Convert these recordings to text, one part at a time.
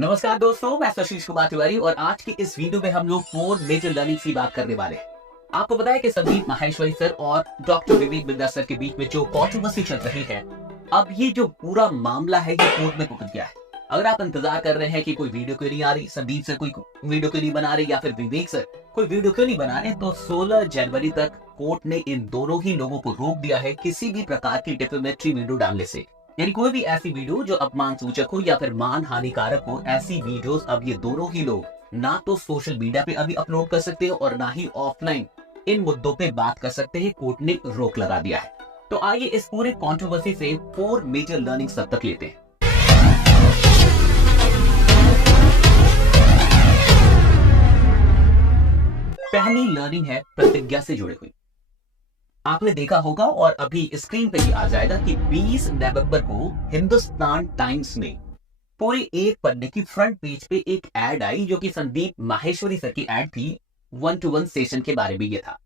नमस्कार दोस्तों, मैं सुशील कुमार तिवारी और आज की इस वीडियो में हम लोग 4 मेजर लर्निंग्स की बात करने वाले हैं। आपको पता है कि संदीप माहेश्वरी सर और डॉक्टर विवेक बिंद्रा सर के बीच में जो कंट्रोवर्सी चल रही है, अब ये जो पूरा मामला है ये कोर्ट में पहुंच गया है। अगर आप इंतजार कर रहे हैं कि कोई वीडियो क्यों नहीं आ रही, संदीप सर कोई वीडियो क्यों नहीं बना रहे या फिर विवेक सर कोई वीडियो क्यों नहीं बना रहे, तो 16 जनवरी तक कोर्ट ने इन दोनों ही लोगों को रोक दिया है किसी भी प्रकार की डिफेमेटरी वीडियो डालने से। यानी कोई भी ऐसी वीडियो जो अपमान सूचक हो या फिर मान हानिकारक हो, ऐसी वीडियोस अब ये दोनों ही लोग ना तो सोशल मीडिया पे अभी अपलोड कर सकते हैं और ना ही ऑफलाइन इन मुद्दों पे बात कर सकते हैं। कोर्ट ने रोक लगा दिया है। तो आइए इस पूरे कंट्रोवर्सी से 4 मेजर लर्निंग्स सब तक लेते हैं। पहली लर्निंग है प्रतिज्ञा से जुड़े हुई। आपने देखा होगा और अभी स्क्रीन पे ही आ जाएगा कि 20 नवंबर को हिंदुस्तान टाइम्स में पूरे एक पन्ने की फ्रंट पेज पे एक एड आई जो कि संदीप माहेश्वरी सर की एड थी। 1-to-1 सेशन के बारे में ये था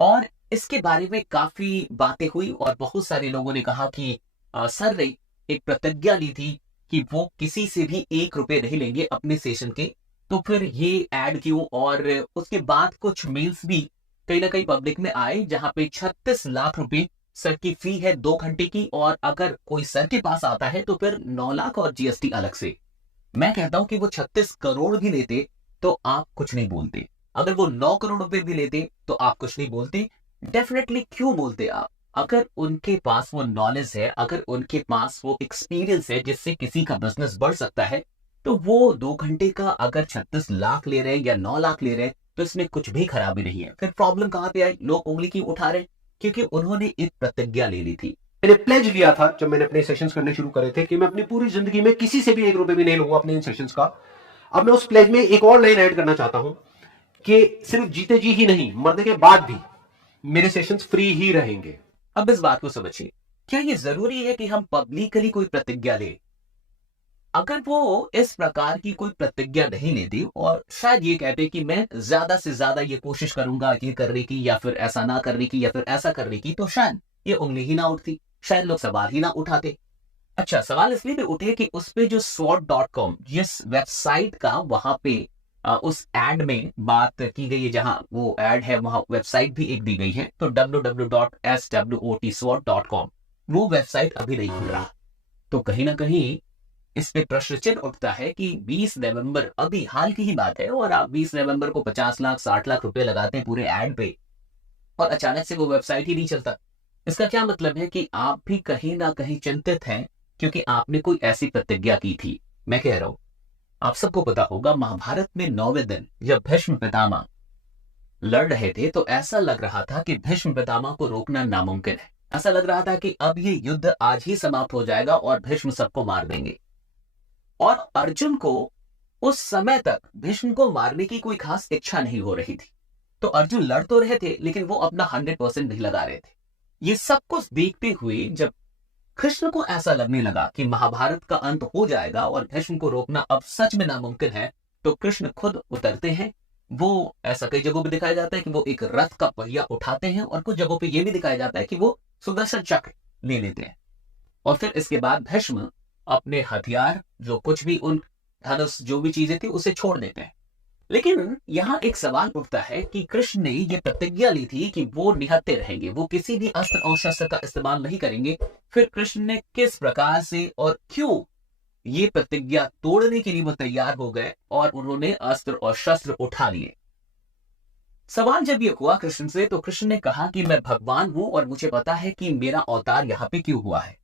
और इसके बारे में काफी बातें हुई और बहुत सारे लोगों ने कहा कि सर ने एक प्रतिज्ञा ली थी कि वो किसी से भी 1 रुपए नहीं लेंगे अपने सेशन के, तो फिर ये एड क्यों। और उसके बाद कुछ मेल्स भी कहीं ना कहीं पब्लिक में आए जहां पे 36 लाख रुपए सर की फी है 2 घंटे की, और अगर कोई सर के पास आता है तो फिर 9 लाख और जीएसटी अलग से। मैं कहता हूं कि वो 36 करोड़ भी लेते तो आप कुछ नहीं बोलते, अगर वो 9 करोड़ रुपए भी लेते तो आप कुछ नहीं बोलते। डेफिनेटली क्यों बोलते आप? अगर उनके पास वो नॉलेज है, अगर उनके पास वो एक्सपीरियंस है जिससे किसी का बिजनेस बढ़ सकता है, तो वो 2 घंटे का अगर 36 लाख ले रहे हैं या 9 लाख ले रहे हैं तो इसमें कुछ भी खराबी नहीं है। फिर प्रॉब्लम कहां पे आई? लोग उंगली क्यों उठा रहे हैं? क्योंकि उन्होंने एक प्रतिज्ञा ले ली थी। मैंने प्लेज लिया था जब मैंने अपने सेशंस करने शुरू करे थे कि मैं अपनी पूरी जिंदगी में किसी से भी 1 रुपए भी नहीं लूंगा अपने इन सेशंस का। अब मैं उस प्लेज में एक और लाइन ऐड करना चाहता हूं कि सिर्फ जीते जी ही नहीं, मरने के बाद भी मेरे सेशंस फ्री ही रहेंगे। अब इस बात को समझिए, क्या ये जरूरी है कि हम पब्लिकली कोई प्रतिज्ञा लें? अगर वो इस प्रकार की कोई प्रतिज्ञा नहीं लेती और शायद ये कहते कि मैं ज्यादा से ज्यादा ये कोशिश करूंगा ये करने की या फिर ऐसा ना करने की या फिर ऐसा करने की, तो शायद ये उंगली ही ना उठती, शायद लोग सवाल ही ना उठाते। अच्छा, सवाल इसलिए भी उठे कि उस पे जो sword.com जिस वेबसाइट का वहां पे उस एड में बात की गई है, जहां वो एड है वहां वेबसाइट भी एक दी गई है, तो www.swotsword.com वो वेबसाइट अभी नहीं खुल रहा। तो कहीं ना कहीं इस पे प्रश्न चिन्ह उठता है कि 20 नवंबर अभी हाल की ही बात है और आप 20 नवंबर को 50 लाख 60 लाख रुपए लगाते हैं पूरे एड पे और अचानक से वो वेबसाइट ही नहीं चलता। इसका क्या मतलब है कि आप भी कहीं ना कहीं चिंतित हैं क्योंकि आपने कोई ऐसी प्रतिज्ञा की थी। मैं कह रहा हूं, आप सबको पता होगा महाभारत में 9वें दिन जब भीष्म पितामह लड़ रहे थे तो ऐसा लग रहा था कि भीष्म पितामह को रोकना नामुमकिन है। ऐसा लग रहा था कि अब ये युद्ध आज ही समाप्त हो जाएगा और भीष्म सबको मार देंगे। और अर्जुन को उस समय तक भीष्म को मारने की कोई खास इच्छा नहीं हो रही थी। तो अर्जुन लड़ तो रहे थे लेकिन वो अपना 100% नहीं लगा रहे थे। ये सब कुछ देखते हुए जब कृष्ण को ऐसा लगने लगा कि महाभारत का अंत हो जाएगा और भीष्म को रोकना अब सच में नामुमकिन है, तो कृष्ण खुद उतरते हैं। वो ऐसा कई जगहों पे दिखाया जाता है कि वो एक रथ का पहिया उठाते हैं और कुछ जगहों पे ये भी दिखाया जाता है कि वो सुदर्शन चक्र ले लेते हैं। और फिर इसके बाद भीष्म अपने हथियार जो कुछ भी उन धनुष जो भी चीजें थी उसे छोड़ देते हैं। लेकिन यहाँ एक सवाल उठता है कि कृष्ण ने ये प्रतिज्ञा ली थी कि वो निहत्थे रहेंगे, वो किसी भी अस्त्र और शस्त्र का इस्तेमाल नहीं करेंगे। फिर कृष्ण ने किस प्रकार से और क्यों ये प्रतिज्ञा तोड़ने के लिए वो तैयार हो गए और उन्होंने अस्त्र और शस्त्र उठा लिए? सवाल जब ये हुआ कृष्ण से तो कृष्ण ने कहा कि मैं भगवान हूं और मुझे पता है कि मेरा अवतार यहाँ पे क्यों हुआ है।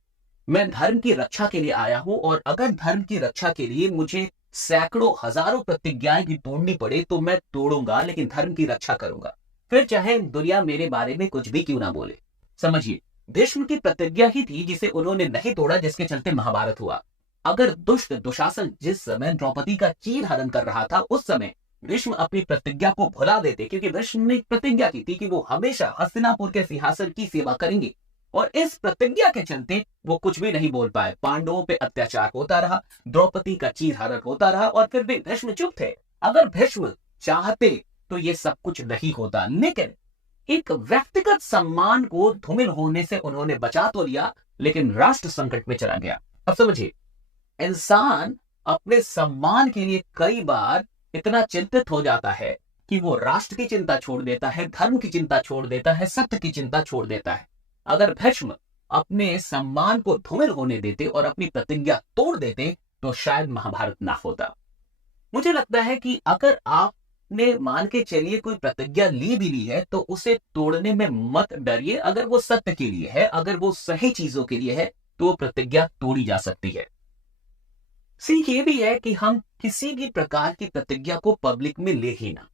मैं धर्म की रक्षा के लिए आया हूं और अगर धर्म की रक्षा के लिए मुझे सैकड़ों हजारों प्रतिज्ञाएं भी तोड़नी पड़े तो मैं तोड़ूंगा, लेकिन धर्म की रक्षा करूंगा, फिर चाहे दुनिया मेरे बारे में कुछ भी क्यों ना बोले। समझिए, भीष्म की प्रतिज्ञा ही थी जिसे उन्होंने नहीं तोड़ा, जिसके चलते महाभारत हुआ। अगर दुष्ट दुशासन जिस समय द्रौपदी का चीर हरण कर रहा था उस समय भीष्म अपनी प्रतिज्ञा को भुला देते, क्योंकि भीष्म ने प्रतिज्ञा की थी कि वो हमेशा हस्तिनापुर के सिंहासन की सेवा करेंगे, और इस प्रतिज्ञा के चलते वो कुछ भी नहीं बोल पाए। पांडवों पे अत्याचार होता रहा, द्रौपदी का चीर हरण होता रहा और फिर भी भीष्म चुप थे। अगर भीष्म चाहते तो ये सब कुछ नहीं होता, लेकिन एक व्यक्तिगत सम्मान को धूमिल होने से उन्होंने बचा तो लिया, लेकिन राष्ट्र संकट में चला गया। अब समझिए, इंसान अपने सम्मान के लिए कई बार इतना चिंतित हो जाता है कि वो राष्ट्र की चिंता छोड़ देता है, धर्म की चिंता छोड़ देता है, सत्य की चिंता छोड़ देता है। अगर भीष्म अपने सम्मान को धूमिल होने देते और अपनी प्रतिज्ञा तोड़ देते तो शायद महाभारत ना होता। मुझे लगता है कि अगर आपने मान के चलिए कोई प्रतिज्ञा ली भी ली है तो उसे तोड़ने में मत डरिए। अगर वो सत्य के लिए है, अगर वो सही चीजों के लिए है, तो वो प्रतिज्ञा तोड़ी जा सकती है। सीख ये भी है कि हम किसी भी प्रकार की प्रतिज्ञा को पब्लिक में ले ही ना।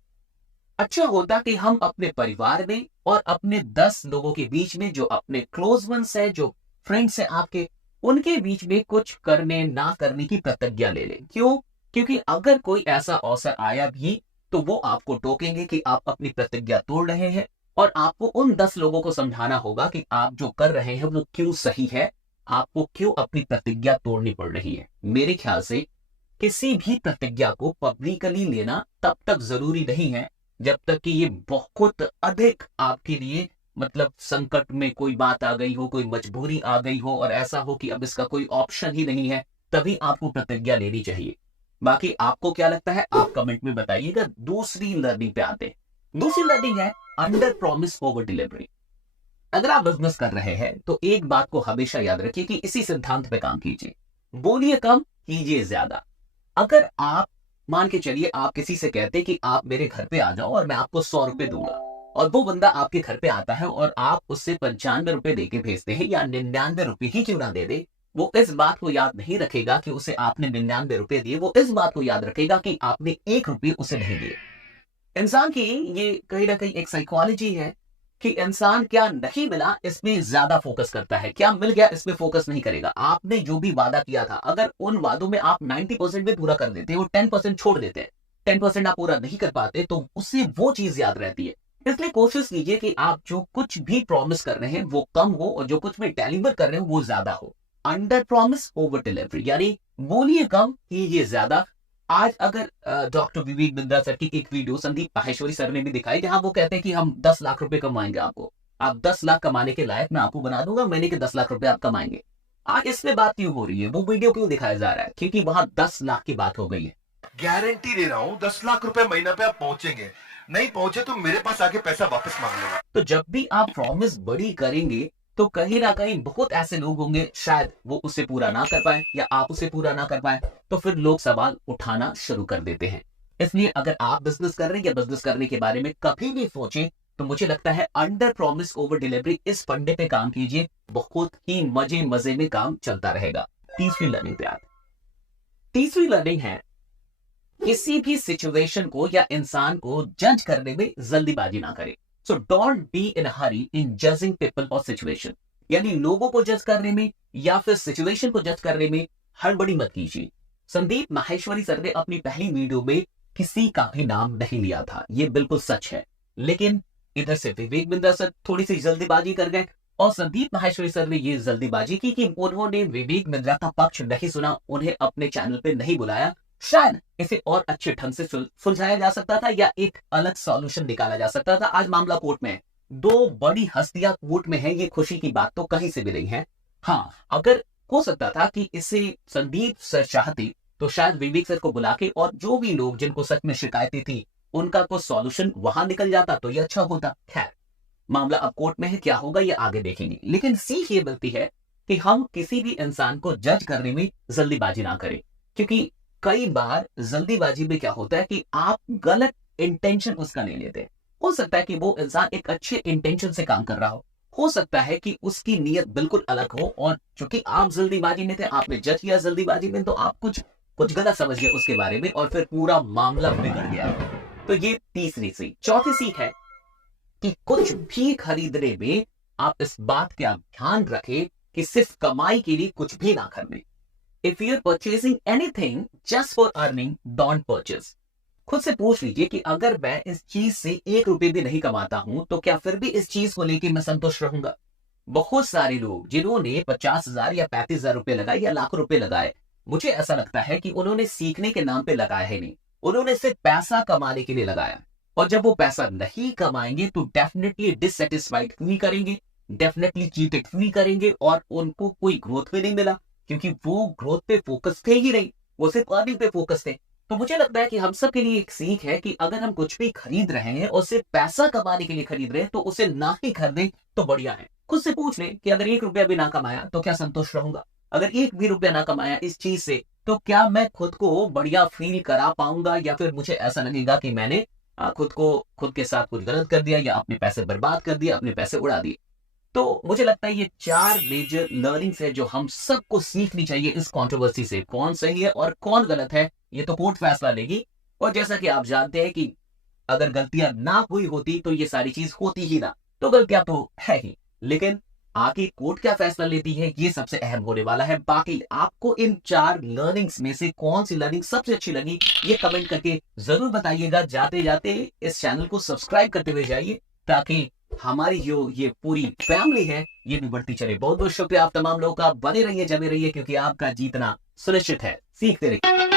अच्छा होता कि हम अपने परिवार में और अपने 10 लोगों के बीच में, जो अपने क्लोज वंस है, जो फ्रेंड्स है आपके, उनके बीच में कुछ करने ना करने की प्रतिज्ञा ले लें। क्यों? क्योंकि अगर कोई ऐसा अवसर आया भी तो वो आपको टोकेंगे कि आप अपनी प्रतिज्ञा तोड़ रहे हैं, और आपको उन 10 लोगों को समझाना होगा कि आप जो कर रहे हैं वो क्यों सही है, आपको क्यों अपनी प्रतिज्ञा तोड़नी पड़ रही है। मेरे ख्याल से किसी भी प्रतिज्ञा को पब्लिकली लेना तब तक जरूरी नहीं है जब तक कि ये बहुत अधिक आपके लिए, मतलब संकट में कोई बात आ गई हो, कोई मजबूरी आ गई हो और ऐसा हो कि अब इसका कोई ऑप्शन ही नहीं है, तभी आपको प्रतिज्ञा लेनी चाहिए। बाकी आपको क्या लगता है आप कमेंट में बताइएगा। दूसरी लर्निंग पे आते हैं। दूसरी लर्निंग है अंडर प्रॉमिस ओवर डिलीवरी। अगर आप बिजनेस कर रहे हैं तो एक बात को हमेशा याद रखिए कि इसी सिद्धांत पे काम कीजिए। बोलिए कम, कीजिए ज्यादा। अगर आप मान के चलिए आप किसी से कहते कि आप मेरे घर पे आ जाओ और मैं आपको 100 रुपए दूंगा, और वो बंदा आपके घर पे आता है और आप उससे 95 रुपए दे के भेजते हैं, या 99 रुपए ही क्यों ना दे दे, वो इस बात को याद नहीं रखेगा कि उसे आपने 99 रुपए दिए, वो इस बात को याद रखेगा कि आपने 1 रुपये उसे नहीं दिए। इंसान की ये कहीं ना कहीं एक साइकोलॉजी है कि इंसान क्या नहीं मिला इसमें ज्यादा फोकस करता है, क्या मिल गया इसमें फोकस नहीं करेगा। आपने जो भी वादा किया था, अगर उन वादों में आप 90% भी पूरा कर देते हो, 10% छोड़ देते हैं, 10% आप पूरा नहीं कर पाते, तो उससे वो चीज याद रहती है। इसलिए कोशिश कीजिए कि आप जो कुछ भी प्रॉमिस कर रहे हैं वो कम हो, और जो कुछ भी डिलीवर कर रहे हो वो ज्यादा हो। अंडर प्रॉमिस ओवर डिलीवरी, यानी बोलिए कम, कीजिए ज्यादा। आज अगर डॉक्टर विवेक बिंद्रा सर की एक वीडियो संदीप माहेश्वरी सर ने भी दिखाई, जहां वो कहते हैं कि हम 10 लाख रुपए कमाएंगे, आपको, आप 10 लाख कमाने के लायक मैं आपको बना दूंगा, मैंने के 10 लाख रुपए आप कमाएंगे। आज इसमें बात क्यों हो रही है, वो वीडियो क्यों दिखाया जा रहा है? क्योंकि वहां 10 लाख की बात हो गई है। गारंटी दे रहा हूं 10 लाख रुपए महीना पे आप पहुंचेंगे, नहीं पहुंचे तो मेरे पास आके पैसा वापस मांग लेना। तो जब भी आप प्रॉमिस बड़ी करेंगे तो कहीं ना कहीं बहुत ऐसे लोग होंगे, शायद वो उसे पूरा ना कर पाए या आप उसे पूरा ना कर पाए, तो फिर लोग सवाल उठाना शुरू कर देते हैं। इसलिए अगर आप बिजनेस कर रहे हैं या बिजनेस करने के बारे में कभी भी सोचें, तो मुझे लगता है अंडर प्रॉमिस ओवर डिलीवरी, इस फंडे पे काम कीजिए, बहुत ही मजे मजे में काम चलता रहेगा। तीसरी लर्निंग पे आते। तीसरी लर्निंग है किसी भी सिचुएशन को या इंसान को जज करने में जल्दीबाजी ना करें। So don't be in Hari in judging people और सिचुएशन, यानी लोगों को जज करने में या फिर सिचुएशन को जज करने में हड़बड़ी मत कीजिए। संदीप माहेश्वरी सर ने अपनी पहली वीडियो में किसी का भी नाम नहीं लिया था, ये बिल्कुल सच है, लेकिन इधर से विवेक बिंद्रा सर थोड़ी सी जल्दीबाजी कर गए, और संदीप माहेश्वरी सर ने ये जल्दीबाजी की कि उन्होंने विवेक बिंद्रा का पक्ष नहीं सुना, उन्हें अपने चैनल पे नहीं बुलाया। शायद इसे और अच्छे ढंग से सुलझाया जा सकता था या एक अलग सॉल्यूशन निकाला जा सकता था। आज मामला कोर्ट में है, दो बड़ी हस्तियां कोर्ट में है, ये खुशी की बात तो कहीं से भी नहीं है। हाँ, अगर हो सकता था कि इसे संदीप सर चाहते तो शायद विवेक सर को बुला के, और जो भी लोग जिनको सच में शिकायतें थी उनका कोई सॉल्यूशन वहां निकल जाता तो ये अच्छा होता। खैर, मामला अब कोर्ट में है, क्या होगा ये आगे देखेंगे। लेकिन सीख ये मिलती है कि हम किसी भी इंसान को जज करने में जल्दीबाजी ना करें, क्योंकि कई बार जल्दीबाजी में क्या होता है कि आप गलत इंटेंशन उसका ले लेते हैं। हो सकता है कि वो इंसान एक अच्छे इंटेंशन से काम कर रहा हो सकता है कि उसकी नीयत बिल्कुल अलग हो, और चूंकि आप जल्दीबाजी में थे, आपने जज किया जल्दीबाजी में, तो आप कुछ गलत समझ गए उसके बारे में, और फिर पूरा मामला बिगड़ गया। तो ये तीसरी सीख। चौथी सीख है कि कुछ भी खरीदने में आप इस बात का ध्यान रखें कि सिर्फ कमाई के लिए कुछ भी ना खरीदें। If you're purchasing anything just for earning, don't purchase. खुद से पूछ लीजिए कि अगर मैं इस चीज से 1 रुपए भी नहीं कमाता हूं तो क्या फिर भी इस चीज को लेके मैं संतुष्ट रहूंगा? बहुत सारे लोग जिन्होंने 50,000 या 35,000 रुपए लगाए या लाखों रुपए लगाए, मुझे ऐसा लगता है कि उन्होंने सीखने के नाम पे लगाया ही नहीं, उन्होंने सिर्फ पैसा कमाने के लिए लगाया। और जब वो पैसा नहीं कमाएंगे तो डेफिनेटली डिससेटिस्फाइड फील करेंगे, डेफिनेटली चीटेड फील करेंगे, और उनको कोई ग्रोथ भी नहीं मिला, क्योंकि वो ग्रोथ पे फोकस थे ही नहीं। वो सिर्फ अर्निंग पे फोकस थे। तो मुझे लगता है कि हम सब के लिए एक सीख है कि अगर हम कुछ भी खरीद रहे हैं और सिर्फ पैसा कमाने के लिए खरीद रहे हैं तो उसे ना ही खरीदें तो बढ़िया है। खुद से पूछ लें कि अगर 1 रुपया भी ना कमाया तो क्या संतुष्ट रहूंगा? अगर 1 भी रुपया ना कमाया इस चीज से तो क्या मैं खुद को बढ़िया फील करा पाऊंगा, या फिर मुझे ऐसा लगेगा कि मैंने खुद के साथ कुछ गलत कर दिया या अपने पैसे बर्बाद कर दिया, अपने पैसे उड़ा दिए। तो मुझे लगता है ये 4 मेजर लर्निंग्स है जो हम सबको सीखनी चाहिए इस कंट्रोवर्सी से। कौन सही है और कौन गलत है ये तो कोर्ट फैसला लेगी। और जैसा कि आप जानते हैं कि अगर गलतियां ना हुई होती तो ये सारी चीज होती ही ना। तो गलतियां तो है ही, लेकिन आखिर कोर्ट क्या फैसला लेती है ये सबसे अहम होने वाला है। बाकी आपको इन 4 लर्निंग्स में से कौन सी लर्निंग सबसे अच्छी लगी ये कमेंट करके जरूर बताइएगा। जाते जाते इस चैनल को सब्सक्राइब करते हुए जाइए ताकि हमारी जो ये पूरी फैमिली है ये भी बढ़ती चले। बहुत बहुत शुक्रिया आप तमाम लोगों का। बने रहिए, जमे रहिए, क्योंकि आपका जीतना सुनिश्चित है। सीखते रहिए।